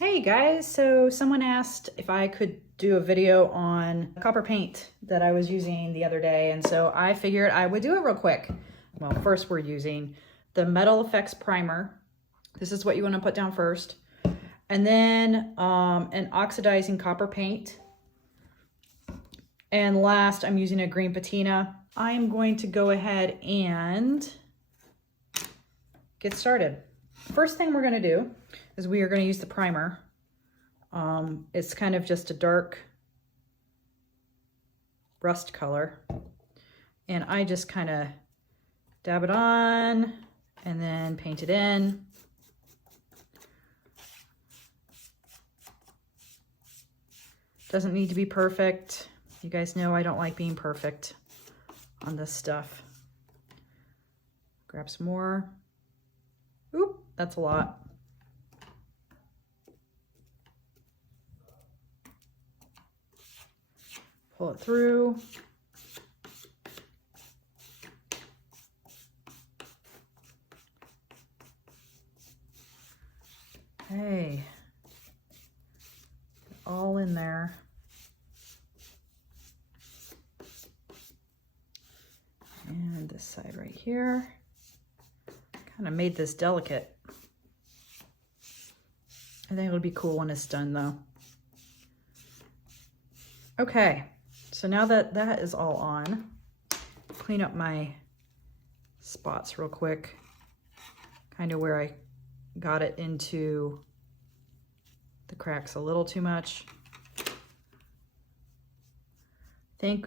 Hey guys, so someone asked if I could do a video on copper paint that I was using the other day, and so I figured I would do it real quick. Well, first we're using the Metal Effects Primer. This is what you want to put down first. And then an oxidizing copper paint. And last, I'm using a green patina. I'm going to go ahead and get started. First thing we're going to do is we are going to use the primer. It's kind of just a dark rust color. And I just kind of dab it on and then paint it in. Doesn't need to be perfect. You guys know I don't like being perfect on this stuff. Grab some more. Oop, that's a lot. Pull it through. Okay. All in there. And this side right here. Kind of made this delicate. I think it'll be cool when it's done though. Okay, so now that that is all on, clean up my spots real quick. Kind of where I got it into the cracks a little too much. I think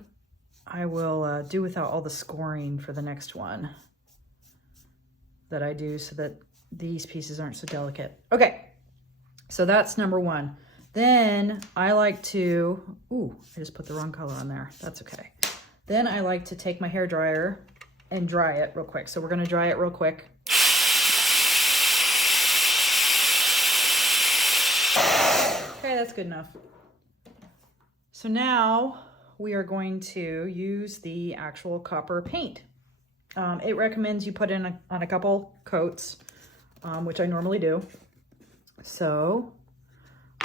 I will do without all the scoring for the next one that I do so that these pieces aren't so delicate. Okay, so that's number one. Then I like to, ooh, I just put the wrong color on there. That's okay. Then I like to take my hair dryer and dry it real quick. So we're gonna dry it real quick. Okay, that's good enough. So now we are going to use the actual copper paint. It recommends you put in on a couple coats, which I normally do. So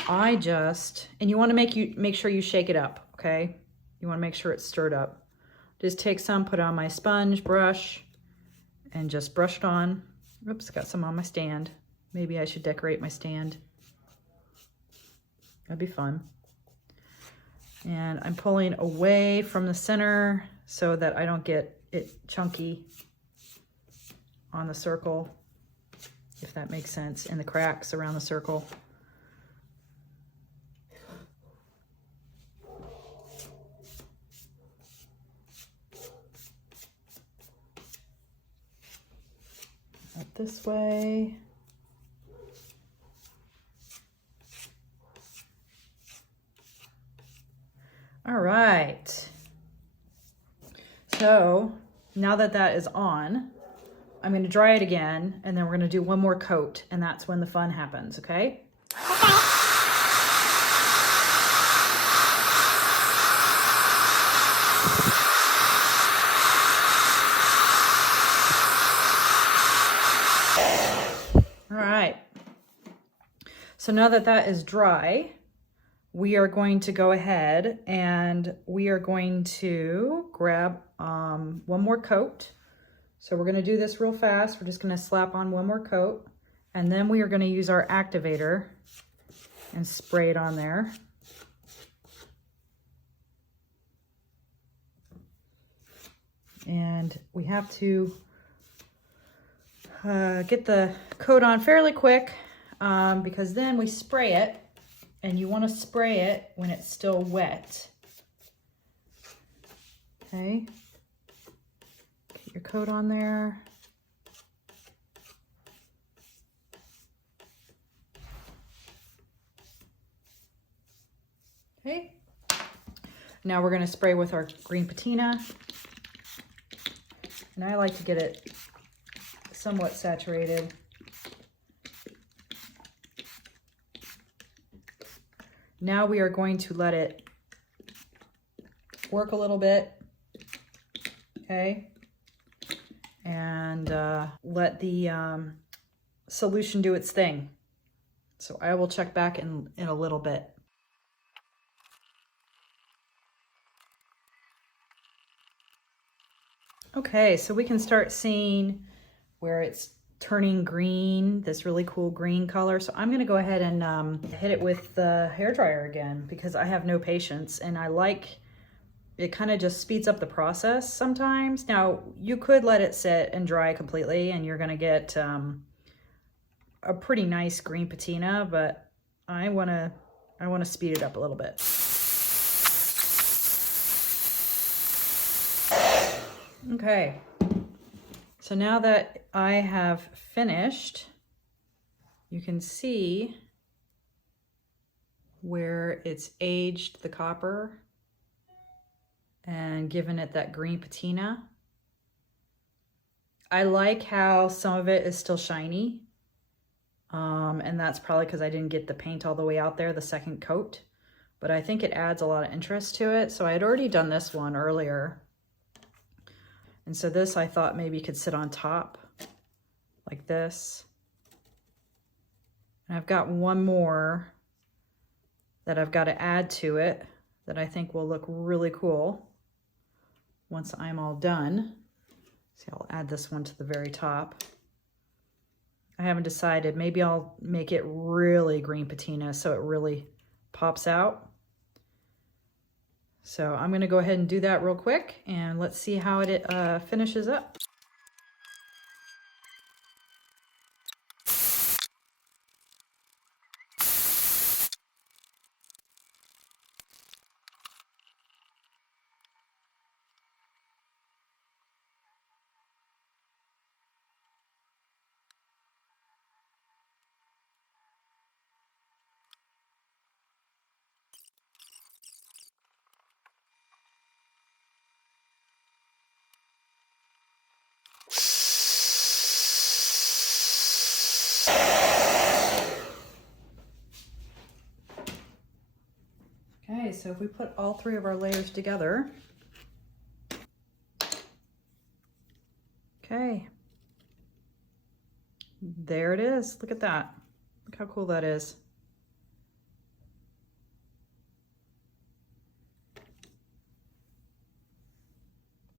I just, and you want to make sure you shake it up, okay? You want to make sure it's stirred up. Just take some, put it on my sponge brush, and just brush it on. Oops, got some on my stand. Maybe I should decorate my stand. That'd be fun. And I'm pulling away from the center so that I don't get it chunky on the circle, if that makes sense, in the cracks around the circle. Up this way. All right. So now that that is on, I'm going to dry it again, and then we're going to do one more coat, and that's when the fun happens, okay? All right. So now that that is dry, we are going to go ahead and we are going to grab one more coat. So we're going to do this real fast. We're just going to slap on one more coat, and then we are going to use our activator and spray it on there. And we have to get the coat on fairly quick because then we spray it, and you want to spray it when it's still wet. Okay. Get your coat on there. Okay. Now we're going to spray with our green patina. And I like to get it somewhat saturated. Now we are going to let it work a little bit, okay? And let the solution do its thing. So I will check back in a little bit. Okay, so we can start seeing where it's turning green, this really cool green color. So I'm gonna go ahead and hit it with the hairdryer again because I have no patience, and I like, it kind of just speeds up the process sometimes. Now, you could let it sit and dry completely and you're gonna get a pretty nice green patina, but I wanna speed it up a little bit. Okay, so now that I have finished, you can see where it's aged the copper and given it that green patina. I like how some of it is still shiny, and that's probably because I didn't get the paint all the way out there, the second coat, but I think it adds a lot of interest to it. So I had already done this one earlier. And so this I thought maybe could sit on top like this. And I've got one more that I've got to add to it that I think will look really cool once I'm all done. See, I'll add this one to the very top. I haven't decided, maybe I'll make it really green patina so it really pops out. So I'm gonna go ahead and do that real quick and let's see how it finishes up. Okay, so if we put all three of our layers together, okay, there it is. Look at that. Look how cool that is.